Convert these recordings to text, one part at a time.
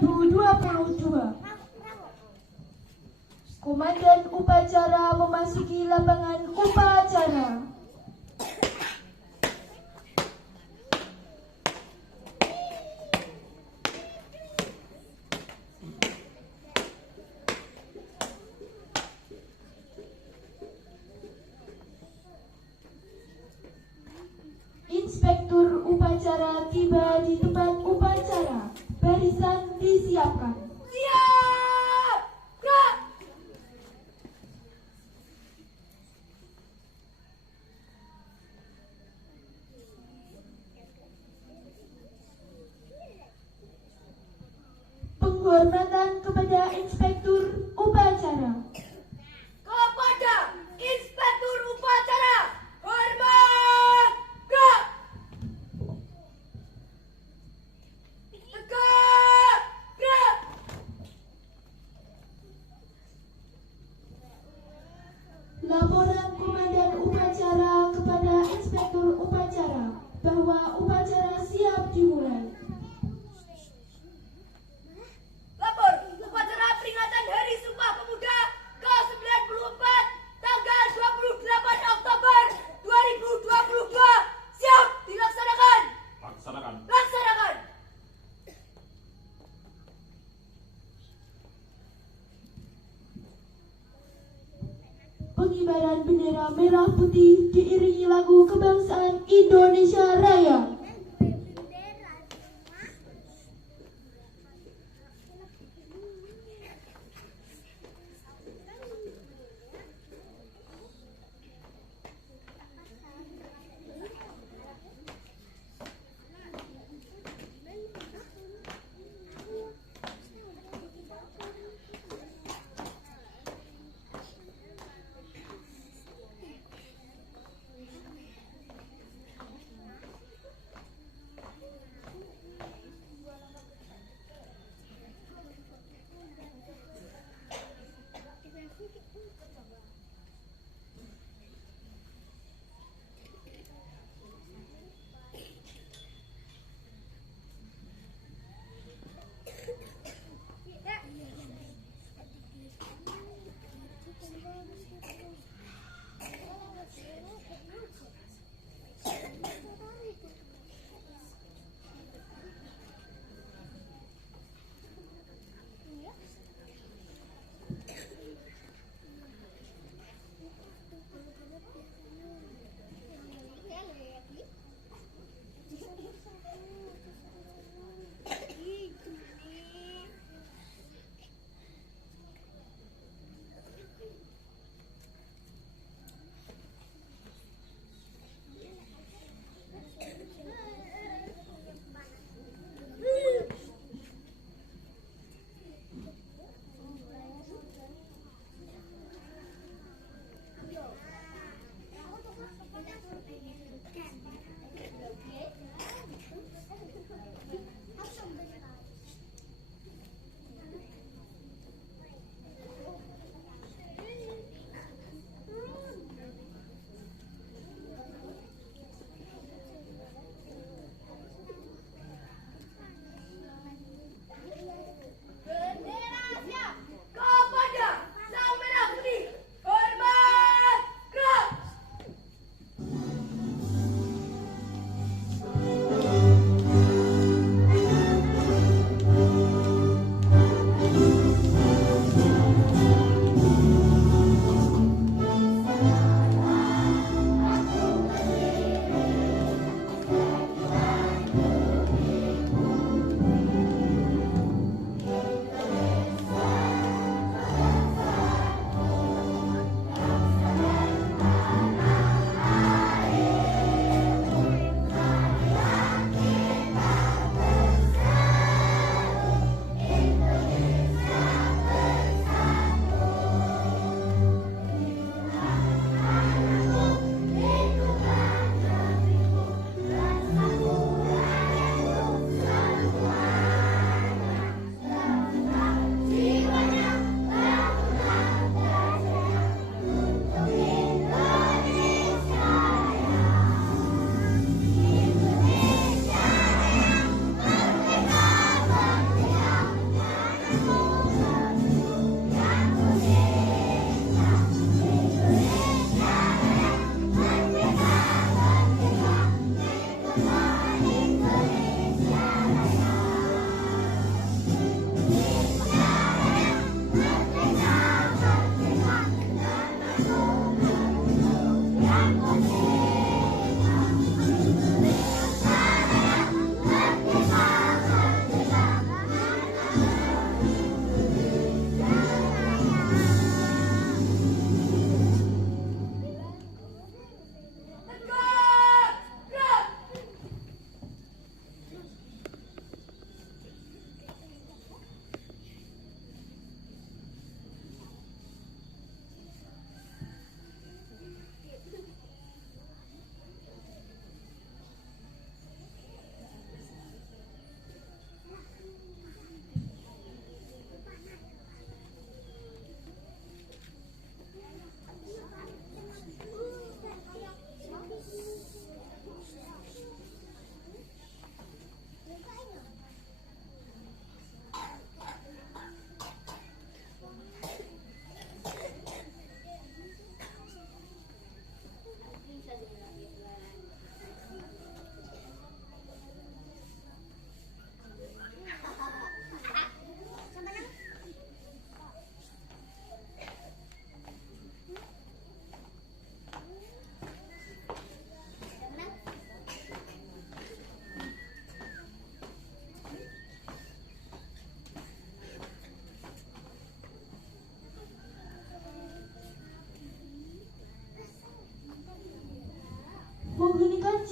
2022. Komandan upacara memasuki lapangan upacara. Inspektur upacara tiba di tempat upacara. Barisan disiapkan. Siap! Gerak! Penghormatan kepada Inspektur upacara. Kepada Inspektur Upacara, hormat! Gerak! Tegak! Gerak! Laporan Komandan upacara kepada Inspektur upacara bahwa upacara siap dimulai. Lapor upacara peringatan Hari Sumpah Pemuda ke-94 tanggal 28 Oktober 2022 siap dilaksanakan. Laksanakan. Pengibaran bendera merah putih diiringi lagu kebangsaan Indonesia Raya.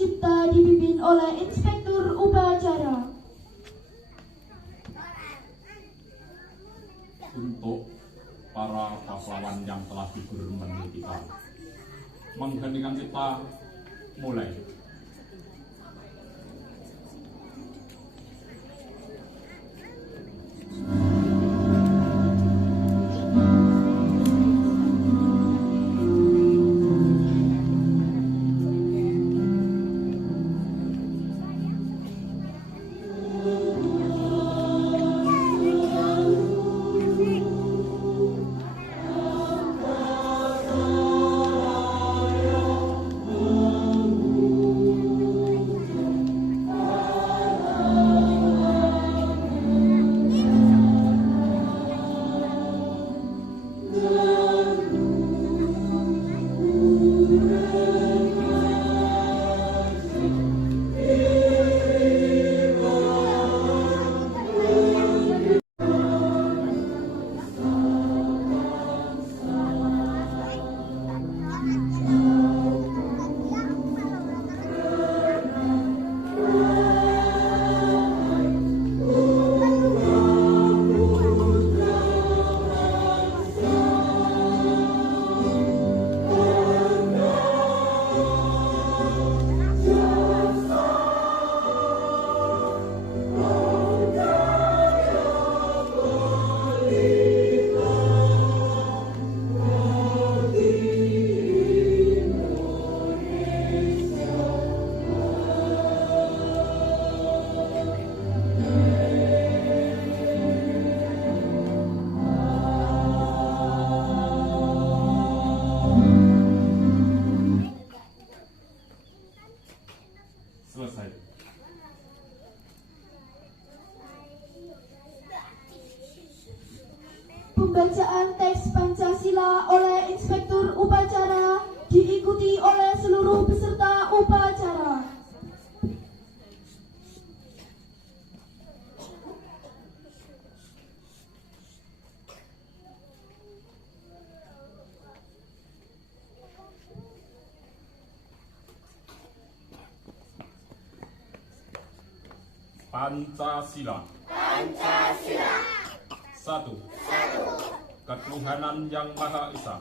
Cipta dipimpin oleh Inspektur Upacara. Untuk para pahlawan yang telah gugur menurut kita, mengheningkan kita mulai. Selesai. Pembacaan teks Pancasila oleh Inspektur Upacara diikuti oleh seluruh peserta upacara. Pancasila. Satu. Ketuhanan yang Maha Esa.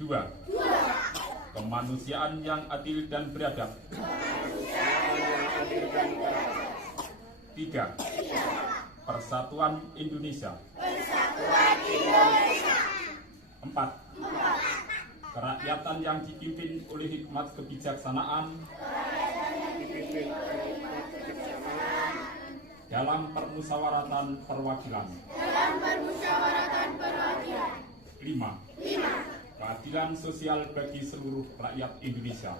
Dua. Kemanusiaan yang adil dan beradab. Tiga. Persatuan Indonesia. Empat. Kerakyatan yang dipimpin oleh hikmat kebijaksanaan dalam permusyawaratan perwakilan. 5. Keadilan sosial bagi seluruh rakyat Indonesia.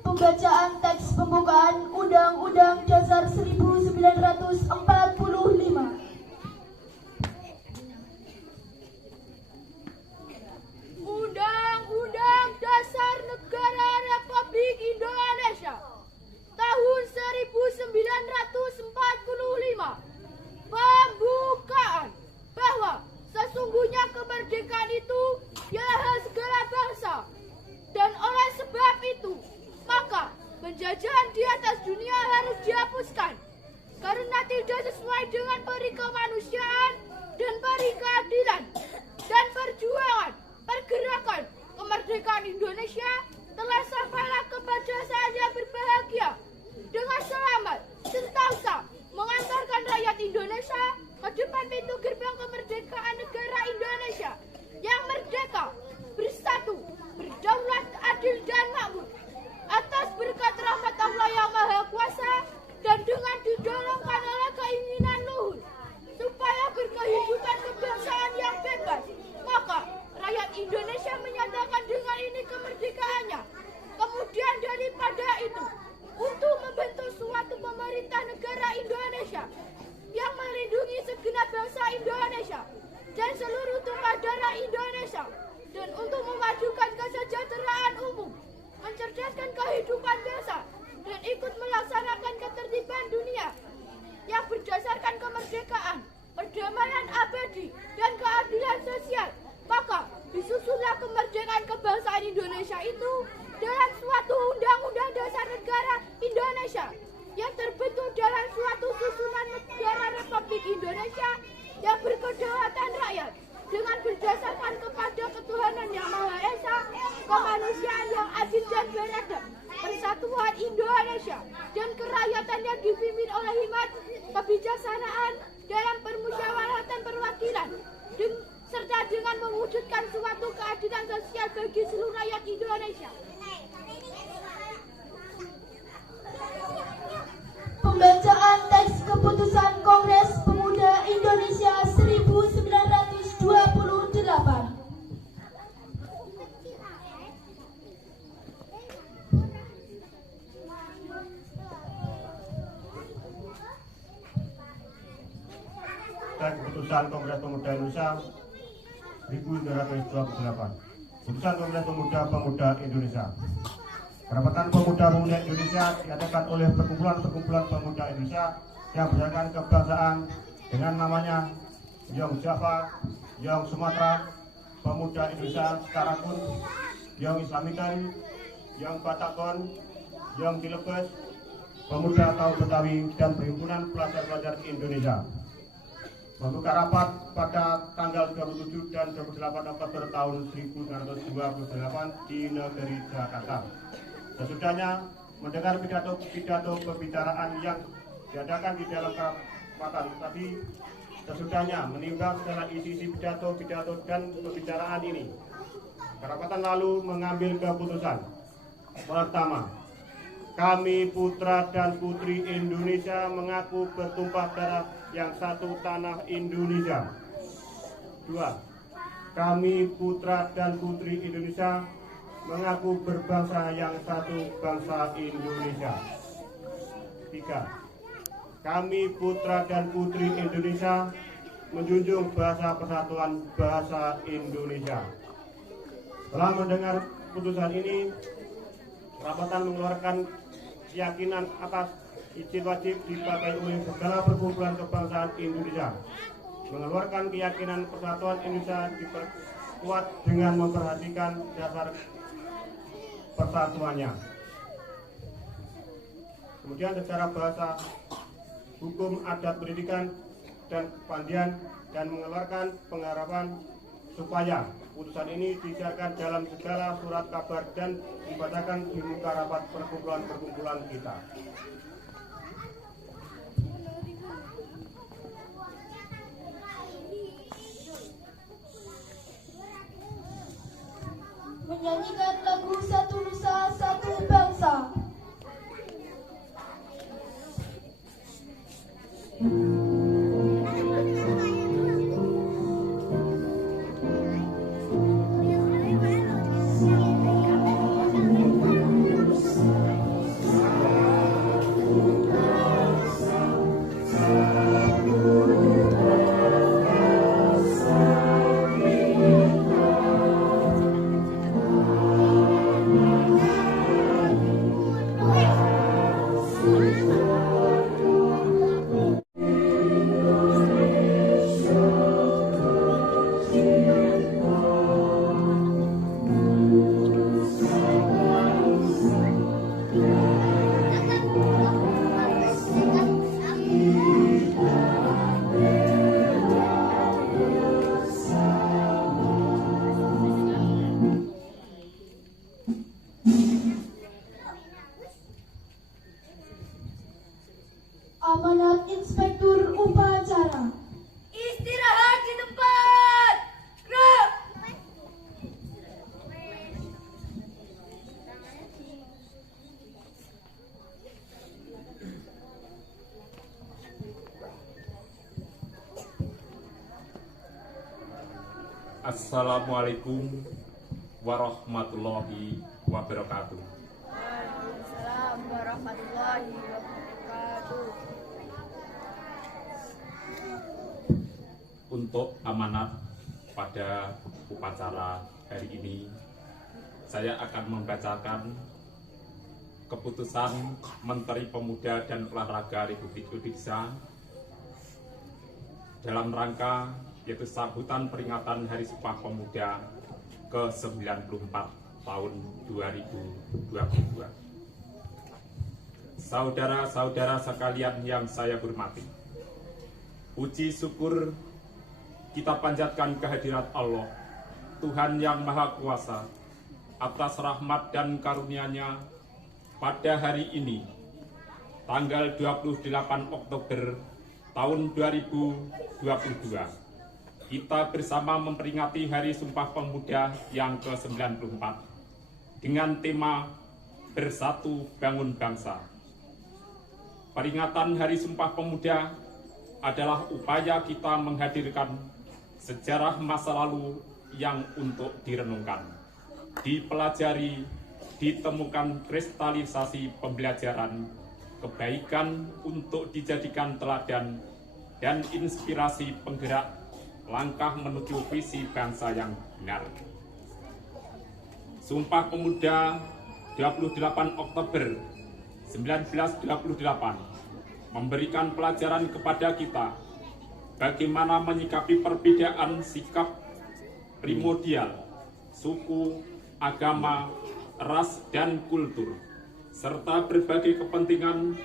Pembacaan teks pembukaan Undang-Undang Dasar 1945. Undang-Undang Dasar Negara Republik Indonesia tahun 1945. Pembukaan bahwa sesungguhnya kemerdekaan itu ialah hak segala bangsa, dan oleh sebab itu maka penjajahan di atas dunia harus dihapuskan karena tidak sesuai dengan peri kemanusiaan dan peri keadilan, dan perjuangan pergerakan kemerdekaan Indonesia telah sampailah kepada saat yang berbahagia dengan selamat sentosa mengantarkan rakyat Indonesia ke depan pintu gerbang kemerdekaan negara Indonesia yang merdeka, bersatu, berdaulat, adil dan makmur atas berkat rahmat Allah yang Maha Kuasa, dan dengan didorongkan oleh keinginan luhur supaya berkehidupan kebangsaan yang bebas, maka rakyat Indonesia menyatakan dengan ini kemerdekaannya menjalankan kehidupan desa dan ikut melaksanakan ketertiban dunia yang berdasarkan kemerdekaan, perdamaian abadi, dan keadilan sosial, maka disusunlah kemerdekaan kebangsaan Indonesia itu dalam suatu undang-undang dasar negara Indonesia yang terbentuk dalam suatu susunan negara Republik Indonesia yang berkedaulatan rakyat dengan berdasarkan kepada ketuhanan yang Maha Esa, kemanusiaan yang adil dan beradab, persatuan Indonesia, dan kerakyatan yang dipimpin oleh hikmat kebijaksanaan dalam permusyawaratan perwakilan, serta dengan mewujudkan suatu keadilan sosial bagi seluruh rakyat Indonesia. Pembacaan teks keputusan Kongres Pemuda Indonesia 1928. Dan keputusan Kongres Pemuda Indonesia 1928. Keputusan Kongres Pemuda Indonesia. Kerapatan Pemuda Indonesia diadakan oleh perkumpulan pemuda Indonesia yang berdasarkan kebangsaan dengan namanya Yong Java, Yong Sumatera, Pemuda Indonesia Karakun, Yong Islamitan, Yong Batakon, Yong Cilebes, Pemuda Kaum Betawi, dan Perhimpunan Pelajar-Pelajar Indonesia. Membuka rapat pada tanggal 27 dan 28 Oktober tahun 1928 di negeri Jakarta. Sesudahnya mendengar pidato pembicaraan yang diadakan di dalam kerapatan tadi, sesudahnya menimbang segala isi pidato dan pembicaraan ini, kerapatan lalu mengambil keputusan. Pertama, kami putra dan putri Indonesia mengaku bertumpah darah yang satu tanah Indonesia. 2. Kami putra dan putri Indonesia mengaku berbangsa yang satu bangsa Indonesia. 3. Kami putra dan putri Indonesia menjunjung bahasa persatuan bahasa Indonesia. Setelah mendengar putusan ini, rapatan mengeluarkan keyakinan atas izin wajib dipakai oleh segala perkumpulan kebangsaan Indonesia. Mengeluarkan keyakinan persatuan Indonesia diperkuat dengan memperhatikan dasar persatuannya. Kemudian secara bahasa, hukum, adat, pendidikan, dan kepandian, dan mengeluarkan pengharapan supaya putusan ini disiarkan dalam segala surat kabar dan dibacakan di muka rapat perkumpulan kita. Menyanyikan lagu Satu Nusa Satu Bangsa. Amanat Inspektur Upacara. Istirahat di tempat. Gerak. Assalamualaikum warahmatullahi wabarakatuh. Waalaikumsalam warahmatullahi wabarakatuh. Untuk amanat pada upacara hari ini, saya akan membacakan keputusan Menteri Pemuda dan Olahraga Republik Indonesia dalam rangka yaitu sambutan peringatan Hari Sumpah Pemuda ke-94 tahun 2022. Saudara-saudara sekalian yang saya hormati, puji syukur kita panjatkan kehadirat Allah, Tuhan yang Maha Kuasa, atas rahmat dan karunia-Nya pada hari ini, tanggal 28 Oktober tahun 2022. Kita bersama memperingati Hari Sumpah Pemuda yang ke-94 dengan tema Bersatu Bangun Bangsa. Peringatan Hari Sumpah Pemuda adalah upaya kita menghadirkan sejarah masa lalu yang untuk direnungkan, dipelajari, ditemukan kristalisasi pembelajaran, kebaikan untuk dijadikan teladan dan inspirasi penggerak langkah menuju visi bangsa yang benar. Sumpah Pemuda 28 Oktober 1928 memberikan pelajaran kepada kita bagaimana menyikapi perbedaan sikap primordial, suku, agama, ras, dan kultur, serta berbagai kepentingan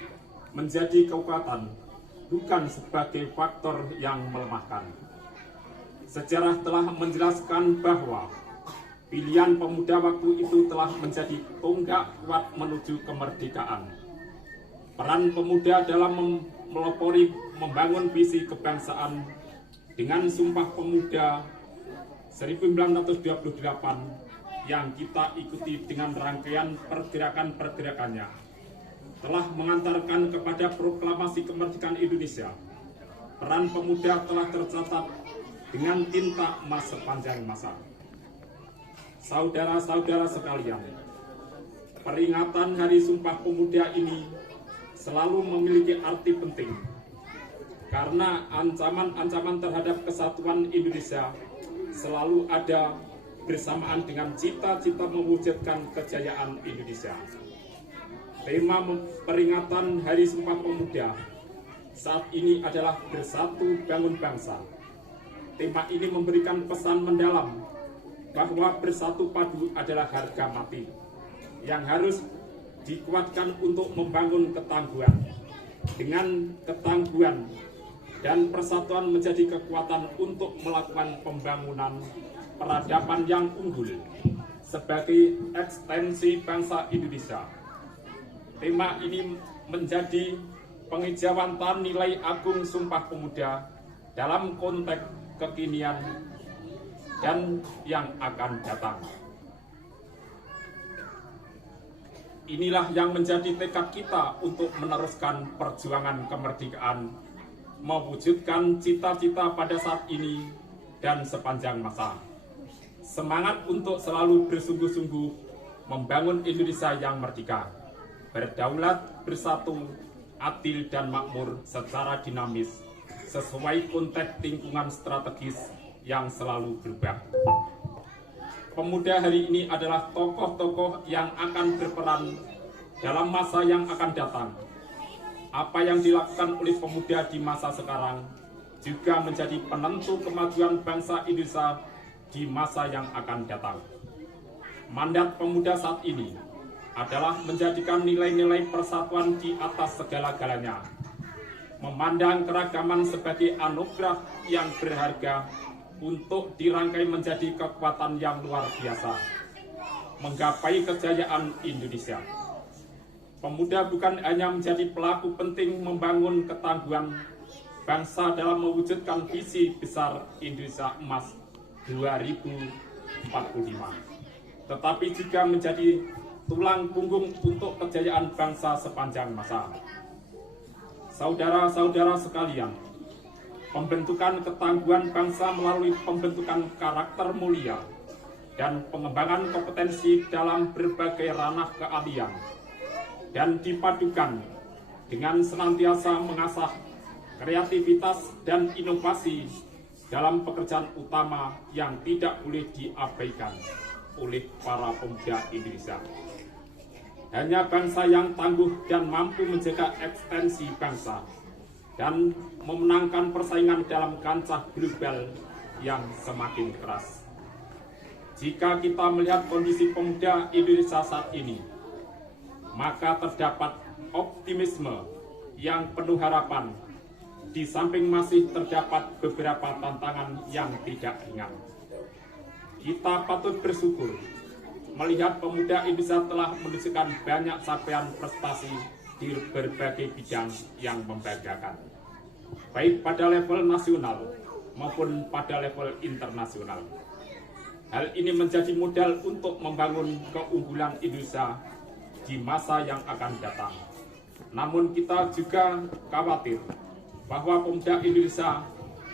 menjadi kekuatan, bukan sebagai faktor yang melemahkan. Sejarah telah menjelaskan bahwa pilihan pemuda waktu itu telah menjadi tonggak kuat menuju kemerdekaan. Peran pemuda dalam melopori membangun visi kebangsaan dengan Sumpah Pemuda 1928 yang kita ikuti dengan rangkaian pergerakan-pergerakannya telah mengantarkan kepada proklamasi kemerdekaan Indonesia. Peran pemuda telah tercatat dengan tinta emas sepanjang masa. Saudara-saudara sekalian, peringatan Hari Sumpah Pemuda ini selalu memiliki arti penting karena ancaman-ancaman terhadap kesatuan Indonesia selalu ada bersamaan dengan cita-cita mewujudkan kejayaan Indonesia. Tema peringatan Hari Sumpah Pemuda saat ini adalah Bersatu Bangun Bangsa. Tema ini memberikan pesan mendalam bahwa bersatu padu adalah harga mati yang harus dikuatkan untuk membangun ketangguhan. Dengan ketangguhan dan persatuan menjadi kekuatan untuk melakukan pembangunan peradaban yang unggul sebagai ekstensi bangsa Indonesia. Tema ini menjadi pengejawantahan nilai agung Sumpah Pemuda dalam konteks kekinian dan yang akan datang. Inilah yang menjadi tekad kita untuk meneruskan perjuangan kemerdekaan, mewujudkan cita-cita pada saat ini dan sepanjang masa. Semangat untuk selalu bersungguh-sungguh membangun Indonesia yang merdeka, berdaulat, bersatu, adil dan makmur secara dinamis, sesuai konteks lingkungan strategis yang selalu berubah. Pemuda hari ini adalah tokoh-tokoh yang akan berperan dalam masa yang akan datang. Apa yang dilakukan oleh pemuda di masa sekarang juga menjadi penentu kemajuan bangsa Indonesia di masa yang akan datang. Mandat pemuda saat ini adalah menjadikan nilai-nilai persatuan di atas segala-galanya, memandang keragaman sebagai anugerah yang berharga untuk dirangkai menjadi kekuatan yang luar biasa, menggapai kejayaan Indonesia. Pemuda bukan hanya menjadi pelaku penting membangun ketangguhan bangsa dalam mewujudkan visi besar Indonesia Emas 2045, tetapi juga menjadi tulang punggung untuk kejayaan bangsa sepanjang masa. Saudara-saudara sekalian, pembentukan ketangguhan bangsa melalui pembentukan karakter mulia dan pengembangan kompetensi dalam berbagai ranah keahlian dan dipadukan dengan senantiasa mengasah kreativitas dan inovasi dalam pekerjaan utama yang tidak boleh diabaikan oleh para pemuda Indonesia. Hanya bangsa yang tangguh dan mampu menjaga ekstensi bangsa dan memenangkan persaingan dalam kancah global yang semakin keras. Jika kita melihat kondisi pemuda Indonesia saat ini, maka terdapat optimisme yang penuh harapan, di samping masih terdapat beberapa tantangan yang tidak ringan. Kita patut bersyukur melihat pemuda Indonesia telah menunjukkan banyak capaian prestasi di berbagai bidang yang membanggakan, baik pada level nasional maupun pada level internasional. Hal ini menjadi modal untuk membangun keunggulan Indonesia di masa yang akan datang. Namun kita juga khawatir bahwa pemuda Indonesia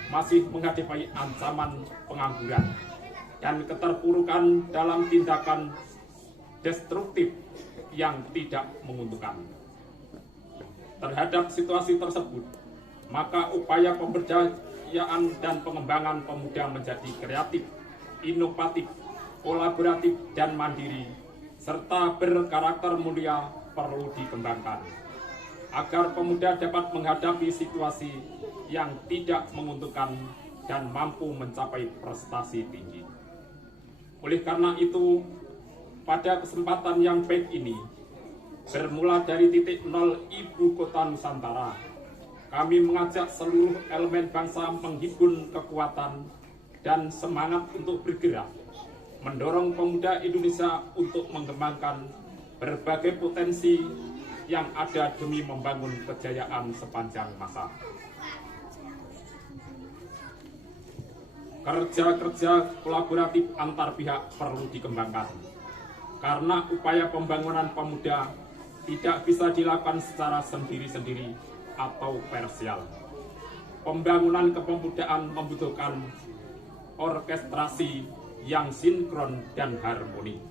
masih menghadapi ancaman pengangguran dan keterpurukan dalam tindakan destruktif yang tidak menguntungkan. Terhadap situasi tersebut, maka upaya pemberdayaan dan pengembangan pemuda menjadi kreatif, inovatif, kolaboratif, dan mandiri, serta berkarakter mulia perlu dikembangkan, agar pemuda dapat menghadapi situasi yang tidak menguntungkan dan mampu mencapai prestasi tinggi. Oleh karena itu, pada kesempatan yang baik ini, bermula dari titik nol Ibu Kota Nusantara, kami mengajak seluruh elemen bangsa menghimpun kekuatan dan semangat untuk bergerak, mendorong pemuda Indonesia untuk mengembangkan berbagai potensi yang ada demi membangun kejayaan sepanjang masa. Kerja-kerja kolaboratif antar pihak perlu dikembangkan, karena upaya pembangunan pemuda tidak bisa dilakukan secara sendiri-sendiri atau parsial. Pembangunan kepemudaan membutuhkan orkestrasi yang sinkron dan harmoni.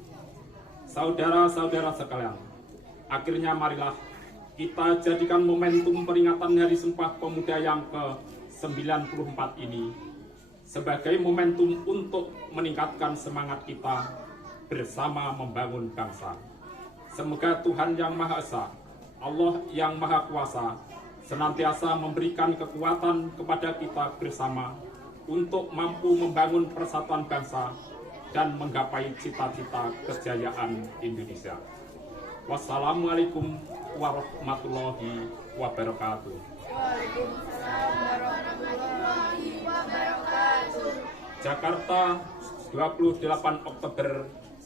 Saudara-saudara sekalian, akhirnya marilah kita jadikan momentum peringatan Hari Sumpah Pemuda yang ke-94 ini sebagai momentum untuk meningkatkan semangat kita bersama membangun bangsa. Semoga Tuhan Yang Maha Esa, Allah yang Maha Kuasa, senantiasa memberikan kekuatan kepada kita bersama untuk mampu membangun persatuan bangsa dan menggapai cita-cita kejayaan Indonesia. Wassalamualaikum warahmatullahi wabarakatuh. Waalaikumsalam warahmatullahi wabarakatuh. Jakarta, 28 Oktober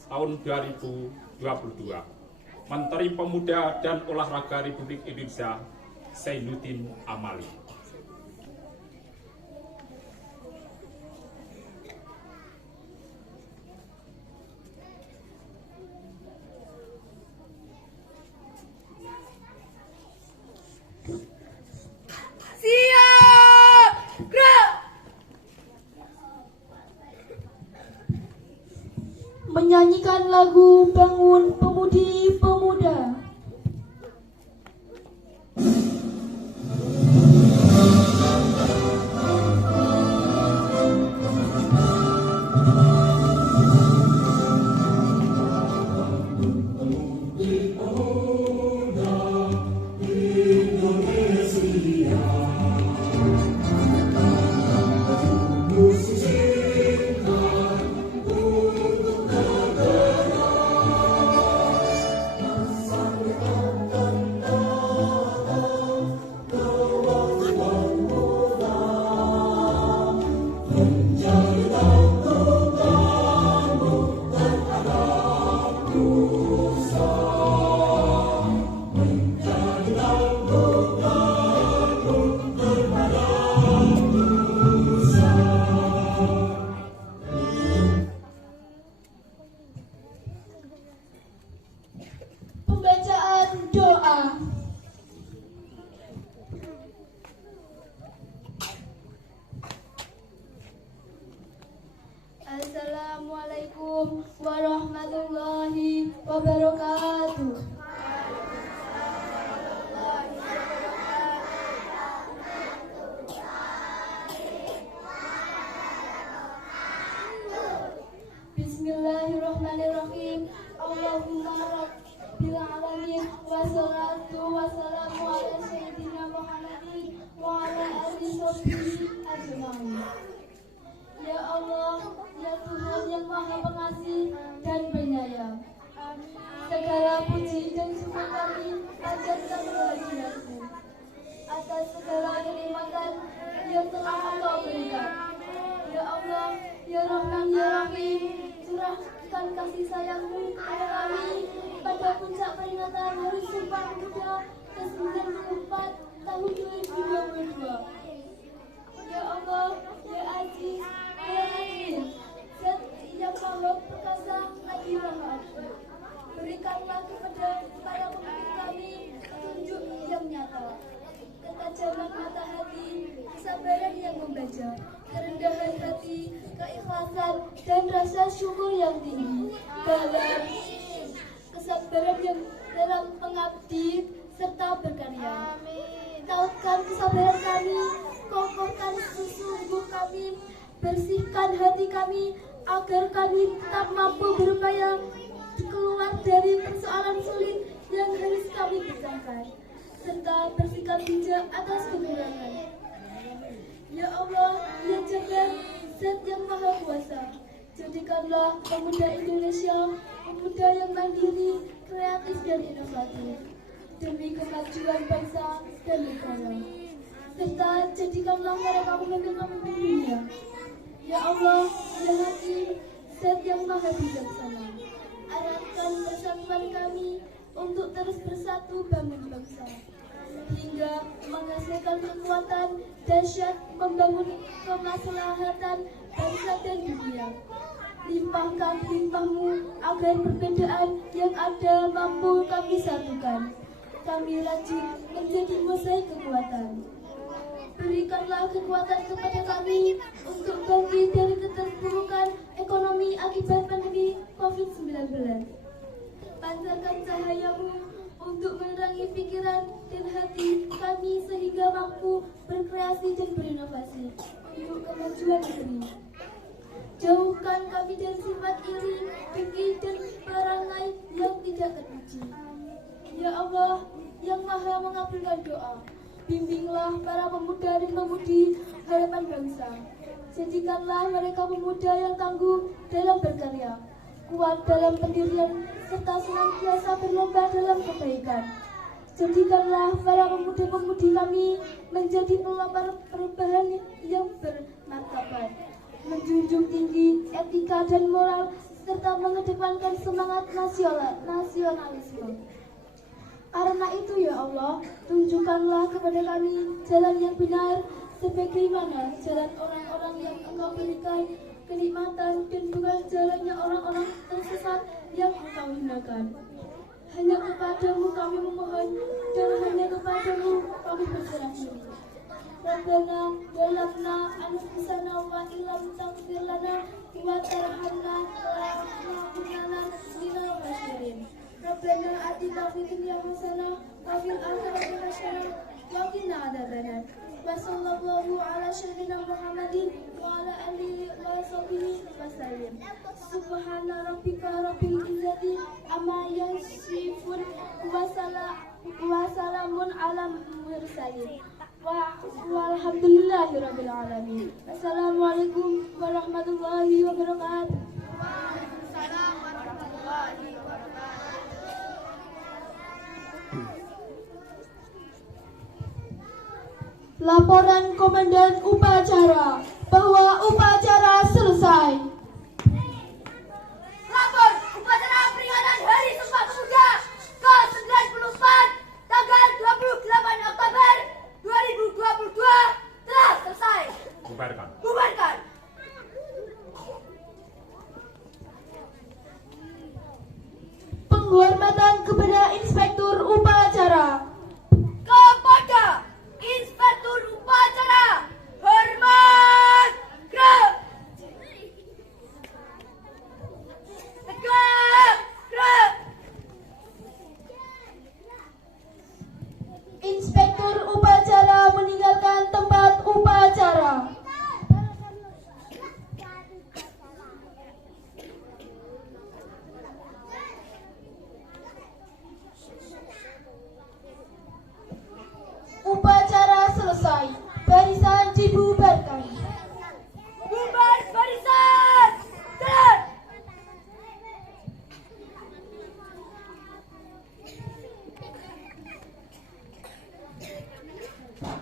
tahun 2022. Menteri Pemuda dan Olahraga Republik Indonesia, Zainuddin Amali. Siap, gerak. Menyanyikan lagu Bangun Pemudi Pemuda. alamin. Wassalatu wassalamu ala sayyidina Muhammadin wa ala alihi washabihi ajmain. Ya Allah, ya Tuhan yang Maha Pengasih dan Penyayang, segala puji dan syukur kami panjatkan kehadiratmu atas segala kenikmatan yang telah Engkau berikan. Ya Allah, ya Rahman, ya Rahim, curahkan kasih sayang-Mu kepada kami pada puncak peringatan Hari Sumpah Pemuda ke-94 tahun 2022. Ya Allah, ya Aziz, ya Hakim, Zat yang Maha Perkasa lagi Maha Adil, berikanlah kepada para pemimpin kami petunjuk yang nyata, ketajaman mata hati, kesabaran yang membaca, kerendahan hati, keikhlasan, dan rasa syukur yang tinggi dalam kesabaran yang dalam mengabdi serta berkarya. Kuatkan kesabaran kami, kokohkan sungguh kami, bersihkan hati kami agar kami tetap mampu berupaya keluar dari persoalan sulit yang harus kami pecahkan, serta bersikap bijak atas kekurangan. Ya Allah, ya Jabbar, Zat yang Maha Kuasa, jadikanlah pemuda Indonesia pemuda yang mandiri, kreatif dan inovatif demi kemajuan bangsa dan negara, serta jadikanlah mereka pemimpin-pemimpin dunia. Ya Allah, ya Hakim, Zat yang Maha Bijaksana, arahkan persatuan kami untuk terus bersatu bangun bangsa, hingga menghasilkan kekuatan dahsyat membangun kemaslahatan bangsa dan dunia. Limpahkan hikmah-Mu agar perbedaan yang ada mampu kami satukan. Kami rajin menjadi mosaik kekuatan. Berikanlah kekuatan kepada kami untuk bangkit dari keterpurukan ekonomi akibat pandemi COVID-19. Pancarkan cahaya-Mu untuk menerangi pikiran dan hati kami sehingga mampu berkreasi dan berinovasi untuk kemajuan negeri. Jauhkan kami dari sifat iri, dengki, dan perangai yang tidak terpuji. Ya Allah, yang Maha mengabulkan doa, bimbinglah para pemuda dan pemudi harapan bangsa. Jadikanlah mereka pemuda yang tangguh dalam berkarya, kuat dalam pendirian, serta senantiasa berlomba dalam kebaikan. Jadikanlah para pemuda-pemudi kami menjadi pelopor perubahan yang bermartabat, menjunjung tinggi etika dan moral, serta mengedepankan semangat nasionalisme. Karena itu ya Allah, tunjukkanlah kepada kami jalan yang benar, sebagaimana jalan orang-orang yang Engkau berikan kenikmatan, dan bukan jalannya orang-orang tersesat yang Engkau hinakan. Hanya kepadamu kami memohon, dan hanya kepadamu kami berserah diri. Rabbana walamna anfusana wa illam taghfir lana wa tarhamna lanakunanna minal khasirin. Rabbana atina fid dunya hasanah wa fil akhirati hasanah wa qina adzabannar. Wa sallallahu ala sayyidina Muhammadin wa ala alihi wa sahbihi wasallam. Subhana rabbika rabbil izzati amma yasifun wa salamun ala mursalin. Walhamdulillahirabbil alamin. Assalamualaikum warahmatullahi wabarakatuh. Waalaikumsalam warahmatullahi wabarakatuh. Laporan Komandan Upacara bahwa upacara selesai.